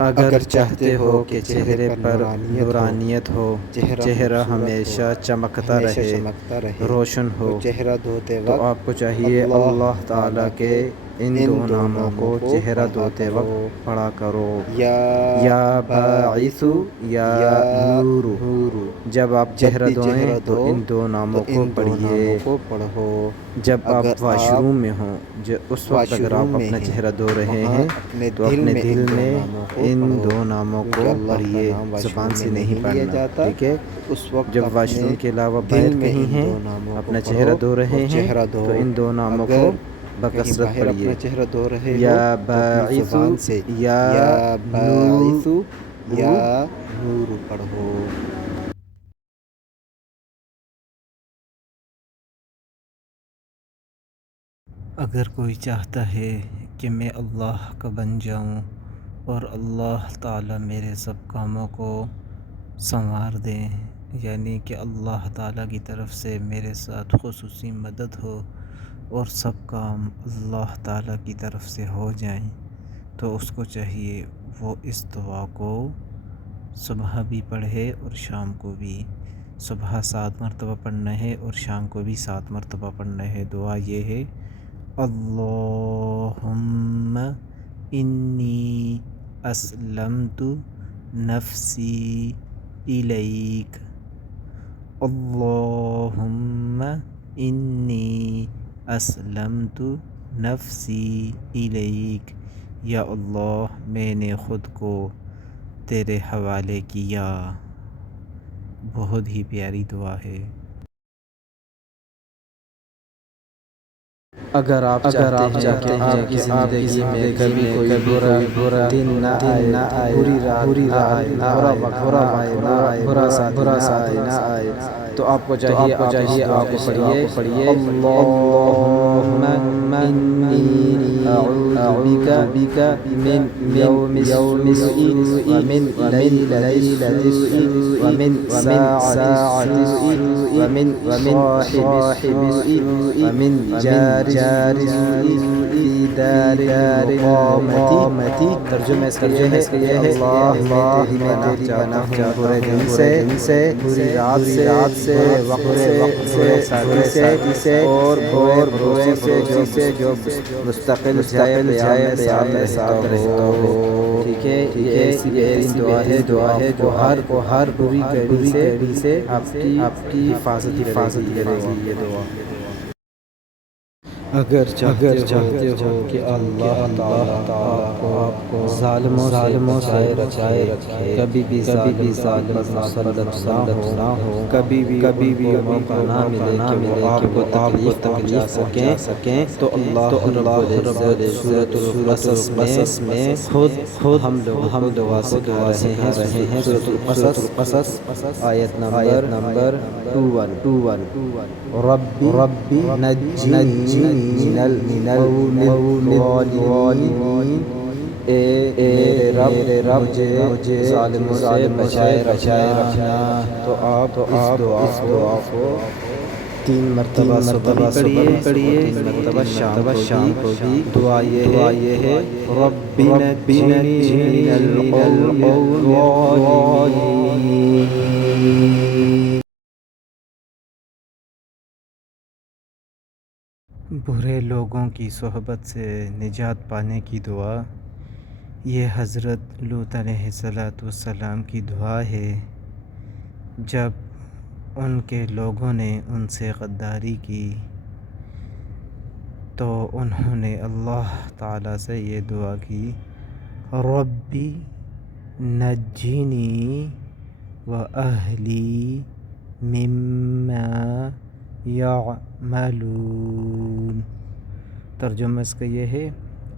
اگر چاہتے ہو کہ چہرے پر نورانیت ہو، چہرہ ہمیشہ چمکتا رہے، روشن ہو، تو آپ کو چاہیے اللہ تعالیٰ کے ان دو ناموں کو چہرہ دھوتے وقت پڑھا کرو، یا باعث یا نور۔ جب آپ چہرہ دھوئیں تو ان دو ناموں کو پڑھیے۔ جب آپ واش روم میں ہوں، اس وقت اگر آپ اپنا چہرہ دھو رہے ہیں تو اپنے دل میں ان دو ناموں کو پڑھیے، زبان سے نہیں پڑھنا، ٹھیک ہے؟ جب واش روم کے علاوہ باہر کہیں ہیں، اپنا چہرہ دھو رہے ہیں تو ان دو ناموں کو بکثرت پڑھیے، یا باعث یا نور پڑھو۔ اگر کوئی چاہتا ہے کہ میں اللہ کا بن جاؤں اور اللہ تعالیٰ میرے سب کاموں کو سنوار دیں، یعنی کہ اللہ تعالیٰ کی طرف سے میرے ساتھ خصوصی مدد ہو اور سب کام اللہ تعالیٰ کی طرف سے ہو جائیں، تو اس کو چاہیے وہ اس دعا کو صبح بھی پڑھے اور شام کو بھی۔ صبح 7 مرتبہ پڑھنا ہے اور شام کو بھی 7 مرتبہ پڑھنا ہے۔ دعا یہ ہے: اللہم انی اسلمت نفسی الیک، اللہم انی اسلمت نفسی الیک، یا اللہ میں نے خود کو تیرے حوالے کیا۔ بہت ہی پیاری دعا ہے۔ اگر آپ چاہتے ہیں کہ آپ کی زندگی میں کبھی کوئی برا دن نہ آئے، بری رات نہ آئے، برا وقت نہ آئے، برا ساتھی نہ آئے، تو آپ کو چاہیے آپ اس دعا کو پڑھیے: اللہم انی اعوذ بک من یوم السوء ومن لیلۃ السوء ومن ساعۃ السوء ومن صاحب السوء ومن جار فی دار المقامۃ۔ ترجمہ اس کا یہ ہے کہ اللہ میں تیری پناہ چاہتا ہوں برے دن سے، بری رات سے، وقت ساتھی سے اور برے سے جو مستقل قیام میں ساتھ رہتا ہو۔ ٹھیک ہے، یہ ایسی بہترین دعا ہے جو آپ کو ہر بری گھڑی سے آپ کی حفاظت کرے گی یہ دعا۔ اگر چاہتے ہو کہ اللہ تعالیٰ آپ کو ظالموں سے بچائے رکھے، کبھی بھی ظالم پر مسلط نہ ہو، کبھی بھی ان کو موقع نہ ملے کہ وہ آپ کو تکلیف پہنچا سکیں، تو اللہ رب العزت سورۃ القصص میں خود ہم لوگوں کو دعا سکھا رہے ہیں۔ سورۃ القصص آیت نمبر 21: ربی نجنی من القوم الظالمین، اے میرے رب مجھے ظالموں سے بچائے رکھنا۔ تو آپ اس دعا کو 3 مرتبہ صبح بھی پڑھیے اور 3 مرتبہ شام کو بھی۔ دعا یہ ہے: ربی نجنی من القوم الظالمین۔ برے لوگوں کی صحبت سے نجات پانے کی دعا، یہ حضرت لوط علیہ السلام کی دعا ہے۔ جب ان کے لوگوں نے ان سے غداری کی تو انہوں نے اللہ تعالیٰ سے یہ دعا کی: ربی نجنی و اہلی مما یعملون۔ ترجمہ اس کا یہ ہے: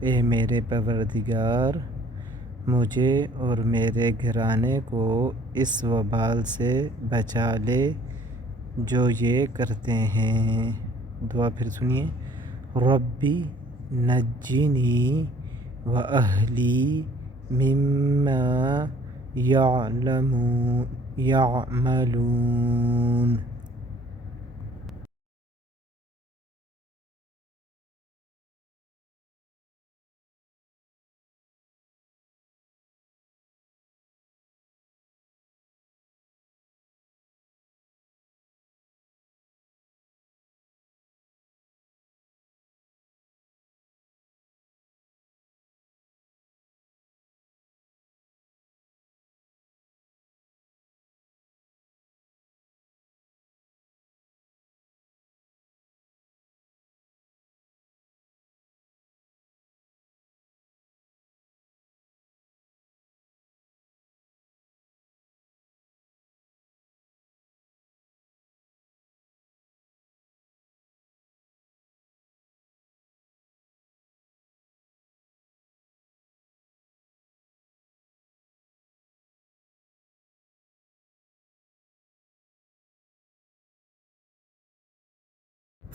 اے میرے پروردگار، مجھے اور میرے گھرانے کو اس وبال سے بچا لے جو یہ کرتے ہیں۔ دعا پھر سنیے: ربی نجنی و اہلی مما یعملون۔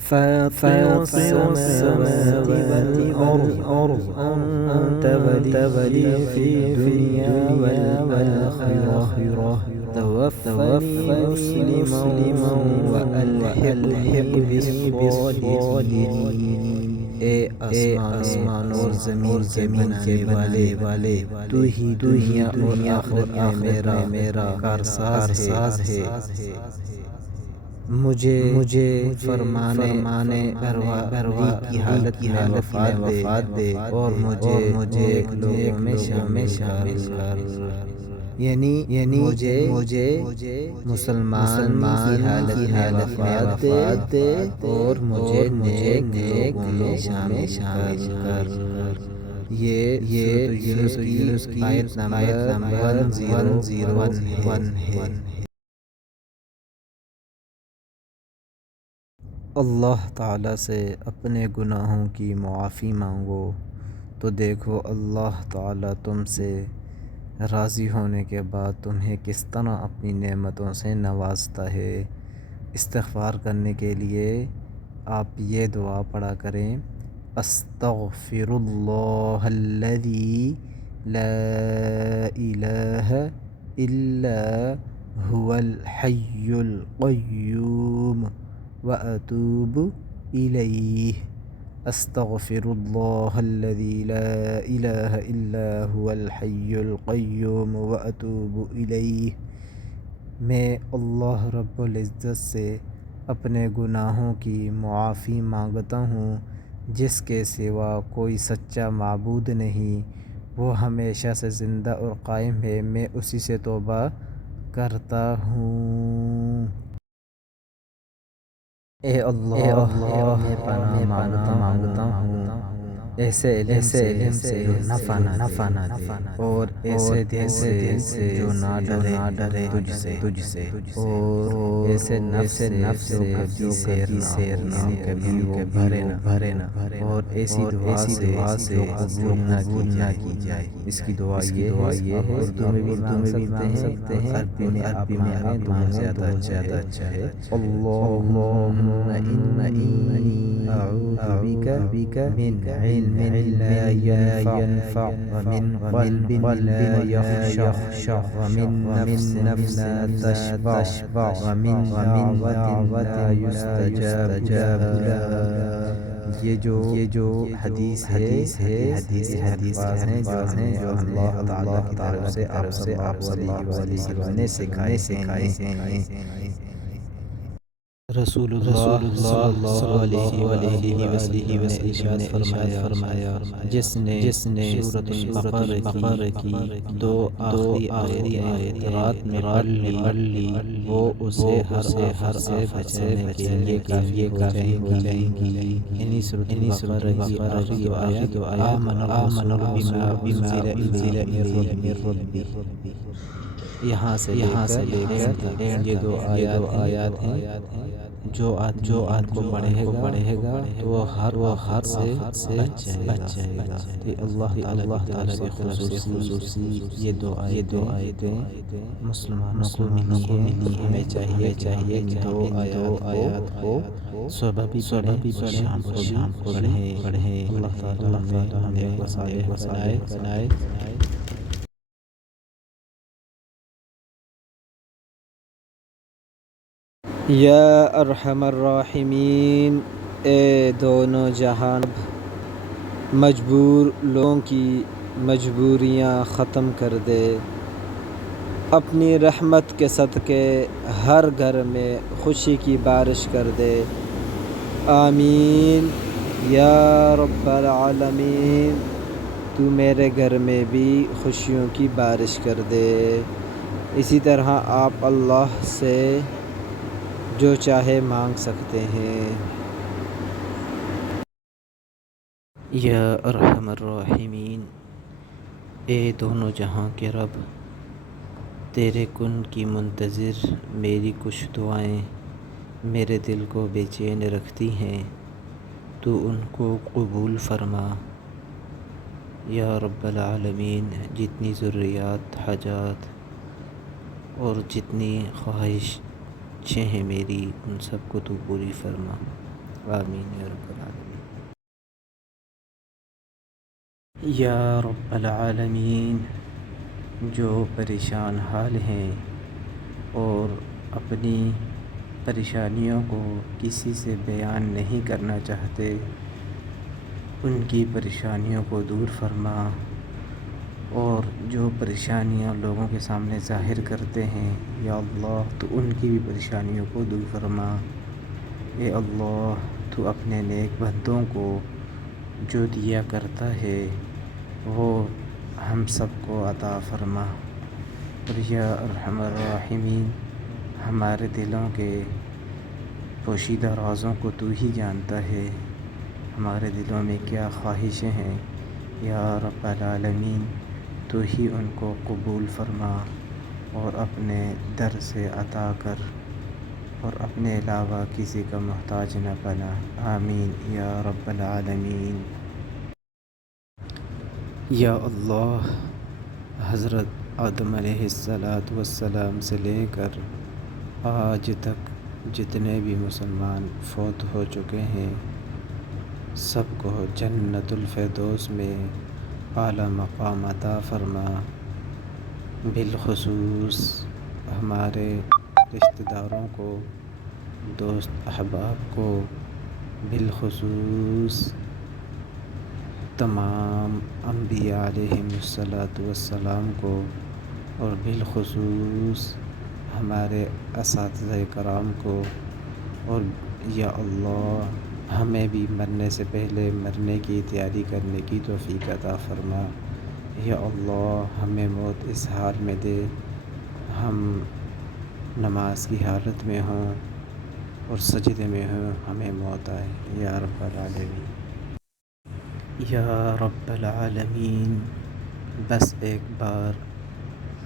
فاطر السماوات والأرض أنت ولي في الدنيا والآخرة توفني مسلما وألحقني بالصالحين۔ اے آسمان اور زمین کے بنانے والے تو ہی دنیا اور آخرت میں میرا کارساز ہے۔ مجھے فرمانے بروی کی حالت میں وفات دے اور مجھے ایک لوگوں میں شامل کر، یعنی مجھے مسلمان کی حالت میں وفات دے اور مجھے نیک لوگوں میں شامل کر۔ یہ یونس کی آیت نمبر 101 ہے۔ اللہ تعالیٰ سے اپنے گناہوں کی معافی مانگو تو دیکھو اللہ تعالیٰ تم سے راضی ہونے کے بعد تمہیں کس طرح اپنی نعمتوں سے نوازتا ہے۔ استغفار کرنے کے لیے آپ یہ دعا پڑھا کریں، استغفر اللہ الذی لا الہ الا هو الحی القیوم وأتوب إليه۔ استغفر الله الذي لا إله إلا هو الحي القيوم وأتوب إليه۔ میں اللہ رب العزت سے اپنے گناہوں کی معافی مانگتا ہوں، جس کے سوا کوئی سچا معبود نہیں، وہ ہمیشہ سے زندہ اور قائم ہے، میں اسی سے توبہ کرتا ہوں۔ اے اللہ میں پناہ مانگتا ہوں ایسے علم سے جو نفع نہ دے، اور ایسے دل سے جو نہ ڈرے تجھ سے، اور ایسے نفس سے جو کبھی سیر نہ کبھی وہ بھرے نہ، اور ایسی دعا سے جو قبول نہ کی جائے۔ اس کی دعا یہ ہے، اردو میں بھی مانگ سکتے ہیں، عربی میں آپ مانگیں تو زیادہ اچھا ہے۔ اللہم انی اعوذ بک من علم لا ينفع ومن قلب لا يخشع ومن نفس لا تشبع ومن دعوة لا يستجاب لها۔ یہ جو حدیث ہے، حدیث ہیں جو اللہ تعالیٰ کی طرف سے آپ صلی اللہ علیہ وسلم نے سکھائے ہیں۔ رسول اللہ صلی اللہ علیہ وآلہ وسلم نے ارشاد فرمایا، جس نے سورۃ البقرہ کی دو آخری آیت رات میں پڑھ لی، وہ اسے ہر آفت سے بچنے کے لیے کافی ہو جائیں گی۔ یعنی سورۃ البقرہ کی آخری دو آیت آمن الرسول بما انزل الیہ من ربہ، یہاں سے لے کر یہ دو آیات ہیں۔ جو آدمی کو پڑھے گا تو وہ ہر سے بچ جائے گا۔ تو اللہ تعالیٰ کی طرف سے خصوصی یہ دو آیتیں مسلمانوں کو ملی ہیں۔ ہمیں چاہیے کہ دو آیات کو صبح بھی شام کو پڑھیں۔ اللہ تعالیٰ ہمیں صالح بنائے۔ یا ارحم الراحمین، اے دونوں جہان مجبور لوگوں کی مجبوریاں ختم کر دے، اپنی رحمت کے صدقے ہر گھر میں خوشی کی بارش کر دے، آمین یا رب العالمین۔ تو میرے گھر میں بھی خوشیوں کی بارش کر دے۔ اسی طرح آپ اللہ سے جو چاہے مانگ سکتے ہیں۔ یا ارحم الراحمین، اے دونوں جہاں کے رب، تیرے کن کی منتظر میری کچھ دعائیں میرے دل کو بے چین رکھتی ہیں، تو ان کو قبول فرما۔ یا رب العالمین، جتنی ضروریات، حاجات اور جتنی خواہشیں ہیں میری، ان سب کو تو پوری فرما۔ آمین یا رب العالمین۔ یا رب العالمین، جو پریشان حال ہیں اور اپنی پریشانیوں کو کسی سے بیان نہیں کرنا چاہتے، ان کی پریشانیوں کو دور فرما، اور جو پریشانیاں لوگوں کے سامنے ظاہر کرتے ہیں یا اللہ تو ان کی بھی پریشانیوں کو دور فرما۔ اے اللہ، تو اپنے نیک بندوں کو جو دیا کرتا ہے وہ ہم سب کو عطا فرما۔ اور یا ارحم الراحمین، ہمارے دلوں کے پوشیدہ رازوں کو تو ہی جانتا ہے، ہمارے دلوں میں کیا خواہشیں ہیں، یا رب العالمین تو ہی ان کو قبول فرما اور اپنے در سے عطا کر، اور اپنے علاوہ کسی کا محتاج نہ بنا۔ آمین یا رب العالمین۔ یا اللہ، حضرت آدم علیہ السلام سے لے کر آج تک جتنے بھی مسلمان فوت ہو چکے ہیں، سب کو جنت الفردوس میں اعلیٰ مقام عطا فرما۔ بالخصوص ہمارے رشتہ داروں کو، دوست احباب کو، بالخصوص تمام انبیاء علیہم السلام کو، اور بالخصوص ہمارے اساتذہ کرام کو، اور یا اللہ ہمیں بھی مرنے سے پہلے مرنے کی تیاری کرنے کی توفیق عطا فرما۔ یا اللہ ہمیں موت اس حال میں دے، ہم نماز کی حالت میں ہوں اور سجدے میں ہوں، ہمیں موت آئے یا رب العالمین۔ یا رب العالمین، بس ایک بار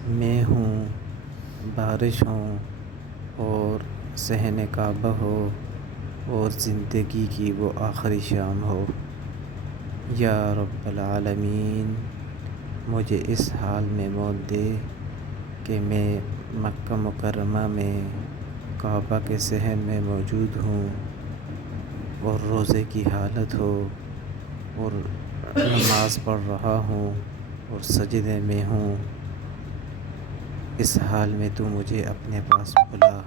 میں ہوں، بارش ہوں اور صحن کعبہ ہو اور زندگی کی وہ آخری شام ہو، یا رب العالمین مجھے اس حال میں موت دے کہ میں مکہ مکرمہ میں کعبہ کے صحن میں موجود ہوں اور روزے کی حالت ہو اور نماز پڑھ رہا ہوں اور سجدے میں ہوں، اس حال میں تو مجھے اپنے پاس بلا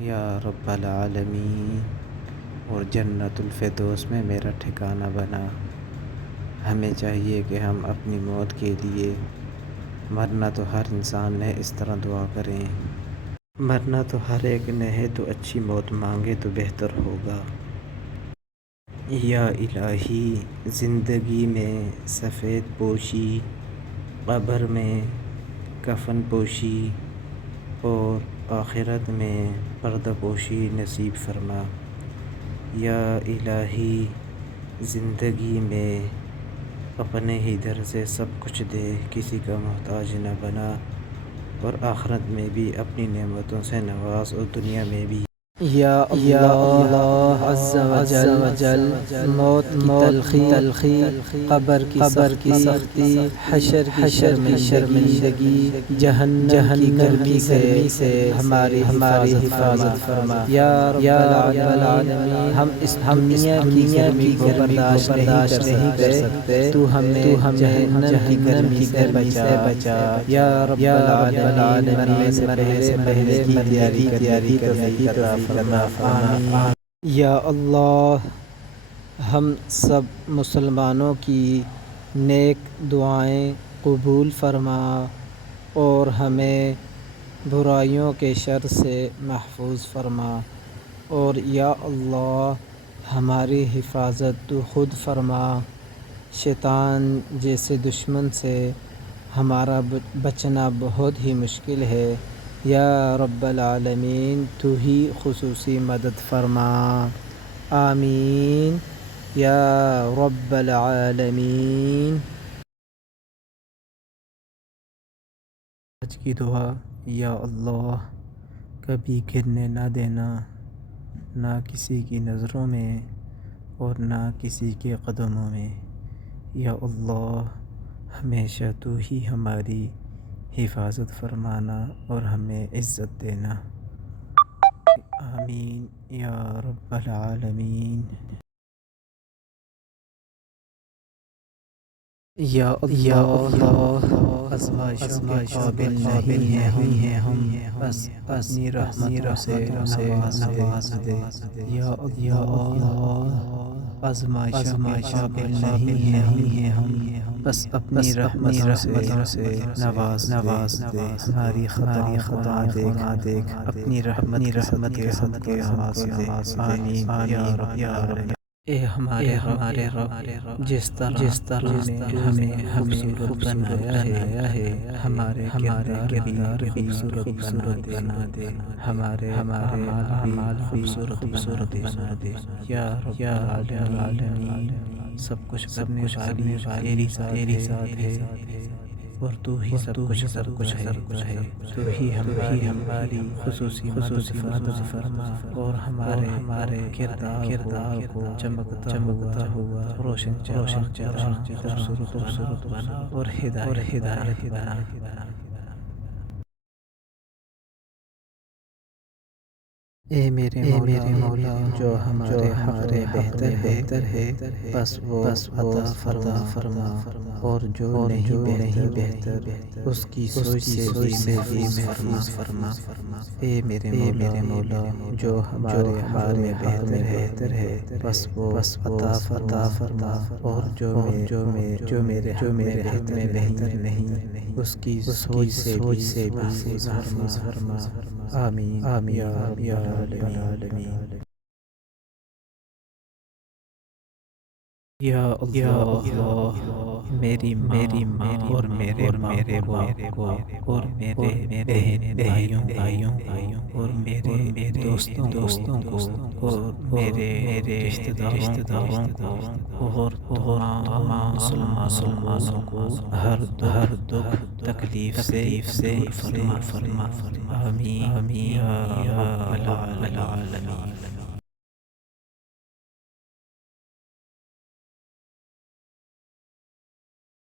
یا رب العالمین، اور جنت الفردوس میں میرا ٹھکانہ بنا۔ ہمیں چاہیے کہ ہم اپنی موت کے لیے، مرنا تو ہر انسان نے اس طرح دعا کریں، مرنا تو ہر ایک نے ہے، تو اچھی موت مانگے تو بہتر ہوگا۔ یا الہی، زندگی میں سفید پوشی، قبر میں کفن پوشی اور آخرت میں پردہ پوشی نصیب فرما۔ یا الہی، زندگی میں اپنے ہی در سے سب کچھ دے، کسی کا محتاج نہ بنا، اور آخرت میں بھی اپنی نعمتوں سے نواز، اور دنیا میں بھی۔ یا اللہ عز و جل، موت کی تلخی، قبر کی سختی، حشر کی شرمندگی، جہنم کی گرمی سے ہماری حفاظت فرما۔ یا رب العالمین، ہم اس دنیا کی گرمی کو برداشت نہیں کر سکتے، تو ہمیں جہنم کی گرمی سے بچا۔ یا رب العالمین، مرنے سے پہلے کی تیاری کرنے عطا فرما۔ یا اللہ، ہم سب مسلمانوں کی نیک دعائیں قبول فرما، اور ہمیں برائیوں کے شر سے محفوظ فرما، اور یا اللہ ہماری حفاظت تو خود فرما۔ شیطان جیسے دشمن سے ہمارا بچنا بہت ہی مشکل ہے، یا رب العالمین تو ہی خصوصی مدد فرما۔ آمین یا رب العالمین۔ آج کی دعا، یا اللہ کبھی گرنے نہ دینا، نہ کسی کی نظروں میں اور نہ کسی کے قدموں میں، یا اللہ ہمیشہ تو ہی ہماری حفاظت فرمانا اور ہمیں عزت دینا۔ آمین یا رب العالمین۔ یا اللہ آزمائشوں کے قابل نہیں ہیں ہم، بس اپنی رحمتوں سے نواز دے۔ یا اللہ آزمائشوں کے قابل نہیں ہیں ہم، بس اپنی رحمتوں سے نواز دے۔ ہماری خطا دیکھ اپنی رحمت کے صدقے نواز دے۔ آمین یا رب العالمین۔ اے ہمارے رب، جس طرح نے ہمیں خوبصورت بنایا ہے، ہمارے کردار بھی خوبصورت بنا دے، ہمارے اعمال خوبصورت بنا دے۔ یا رب العالمین، سب کچھ کرنے والی تیری ذات ہے، اور تو ہی سب کچھ ہے۔ تو ہی ہماری خصوصی مدد فرما، اور ہمارے کردار کو چمکتا ہوا روشن چراغ خوبصورت بنا، اور ہدایت بنا۔ اے میرے مولا، جو ہمارے بہتر ہے، بس وہ عطا فرما، اور جو نہیں بہتر، اس کی سوچ سے محفوظ فرما۔ اے میرے مولا، جو ہمارے بہتر ہے، بس وہ عطا فرما، اور جو میرے حق میں بہتر نہیں، اس کی سوچ سے محفوظ فرما۔ آمین یا رب العالمین۔ یا اللہ میری ماں اور میرے باپ کو، اور میرے بہن بھائیوں اور میرے دوستوں کو، اور میرے رشتہ داروں کو، اور تمام مسلمانوں کو ہر دکھ تکلیف سے فرما۔ آمین یا رب العالمین۔